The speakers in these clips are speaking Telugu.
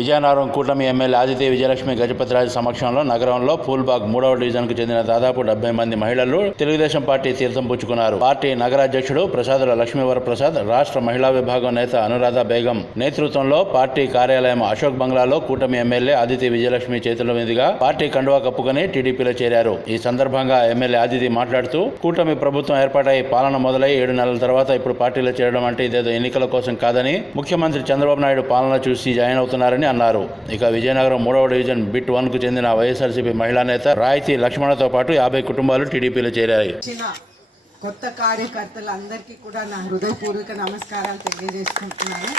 విజయనగరం కూటమి ఎమ్మెల్యే ఆదిత్య విజయలక్ష్మి గజపతిరాజు సమక్షంలో నగరంలో పూల్బాగ్ మూడవ డివిజన్కు చెందిన దాదాపు డెబ్బై మంది మహిళలు తెలుగుదేశం పార్టీ తీర్థం పుచ్చుకున్నారు. పార్టీ నగరాధ్యక్షుడు ప్రసాదుల లక్ష్మీవర ప్రసాద్ రాష్ట్ర మహిళా విభాగం నేత అనురాధ బేగం నేతృత్వంలో పార్టీ కార్యాలయం అశోక్ బంగ్లాలో కూటమి ఎమ్మెల్యే ఆదిత్య విజయలక్ష్మి చేతుల మీదుగా పార్టీ కండువా కప్పుకొని టీడీపీలో చేరారు. ఈ సందర్భంగా ఎమ్మెల్యే ఆదితి మాట్లాడుతూ కూటమి ప్రభుత్వం ఏర్పాటై పాలన మొదలై ఏడు నెలల తర్వాత ఇప్పుడు పార్టీలో చేరడం అంటే ఇదేదో ఎన్నికల కోసం కాదని ముఖ్యమంత్రి చంద్రబాబు నాయుడు పాలన చూసి జాయిన్ అవుతున్నారని అన్నారు. ఇక విజయనగరం మూడవ డివిజన్ బిట్ వన్కు చెందిన వైఎస్ఆర్సీపీ మహిళా నేత రాయితీ లక్ష్మణతో పాటు యాభై కుటుంబాలు టీడీపీలో చేరాయి. వచ్చిన కొత్త కార్యకర్తలందరికీ కూడా నా హృదయపూర్వక నమస్కారాలు తెలియజేసుకుంటున్నాను.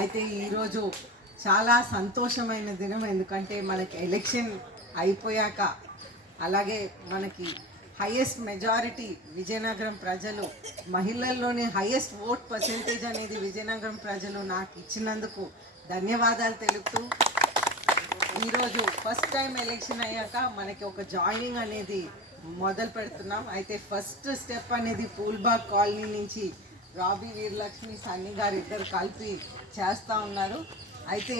అయితే ఈరోజు చాలా సంతోషమైన దినం ఎందుకంటే మనకి ఎలక్షన్ అయిపోయాక అలాగే మనకి హైయెస్ట్ మెజారిటీ విజయనగరం ప్రజలు మహిళల్లోని హైయెస్ట్ ఓట్ పర్సెంటేజ్ అనేది విజయనగరం ప్రజలు నాకు ఇచ్చినందుకు ధన్యవాదాలు తెలుపుతూ ఈరోజు ఫస్ట్ టైం ఎలక్షన్ అయ్యాక మనకి ఒక జాయినింగ్ అనేది మొదలు పెడుతున్నాం. అయితే ఫస్ట్ స్టెప్ అనేది పూల్బాగ్ కాలనీ నుంచి రాబీ వీరలక్ష్మి సన్ని గారు ఇద్దరు కలిపి చేస్తూ ఉన్నారు. అయితే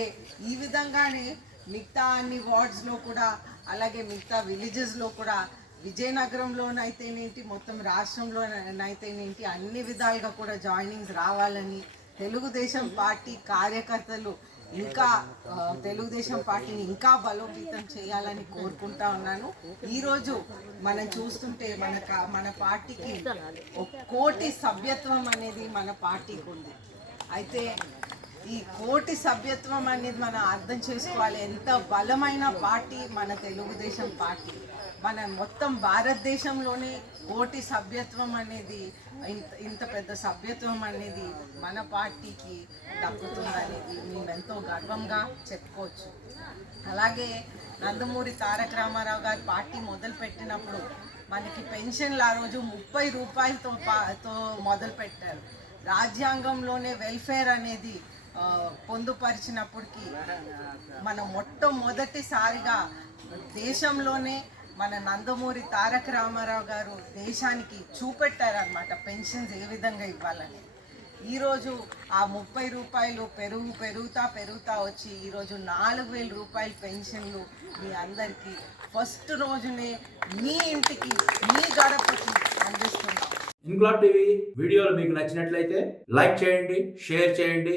ఈ విధంగానే మిగతా అన్ని వార్డ్స్లో కూడా అలాగే మిగతా విలేజెస్లో కూడా విజయనగరంలోనైతేనేంటి మొత్తం రాష్ట్రంలోనైతేనేంటి అన్ని విధాలుగా కూడా జాయినింగ్స్ రావాలని తెలుగుదేశం పార్టీ కార్యకర్తలు ఇంకా తెలుగుదేశం పార్టీని ఇంకా బలోపేతం చేయాలని కోరుకుంటా ఉన్నాను. ఈరోజు మనం చూస్తుంటే మన మన పార్టీకి ఒక కోటి సభ్యత్వం అనేది మన పార్టీకి ఉంది అయితే ఈ కోటి సభ్యత్వం అనేది మనం అర్థం చేసుకోవాలి. ఎంత బలమైన పార్టీ మన తెలుగుదేశం పార్టీ. మన మొత్తం భారతదేశంలోనే కోటి సభ్యత్వం అనేది ఇంత ఇంత పెద్ద సభ్యత్వం అనేది మన పార్టీకి దక్కుతుందనేది మేమెంతో ఎంతో గర్వంగా చెప్పుకోవచ్చు. అలాగే నందమూరి తారక రామారావు గారు పార్టీ మొదలుపెట్టినప్పుడు మనకి పెన్షన్లు ఆ రోజు ముప్పై రూపాయలతో పాతో మొదలుపెట్టారు. మొదలు పెట్టారు రాజ్యాంగంలోనే వెల్ఫేర్ అనేది పొందుపరిచినప్పటికీ మన మొట్టమొదటిసారిగా దేశంలోనే మన నందమూరి తారక రామారావు గారు దేశానికి చూపెట్టారనమాట పెన్షన్స్ ఏ విధంగా ఇవ్వాలని. ఈరోజు ఆ ముప్పై రూపాయలు పెరుగు పెరుగుతా పెరుగుతా వచ్చి ఈరోజు నాలుగు వేల రూపాయల పెన్షన్లు మీ అందరికీ ఫస్ట్ రోజునే మీ ఇంటికి మీ గడపకి అందిస్తున్నాం. ఇంక్లాబ్ టీవీ వీడియోలు మీకు నచ్చినట్లయితే లైక్ చేయండి షేర్ చేయండి.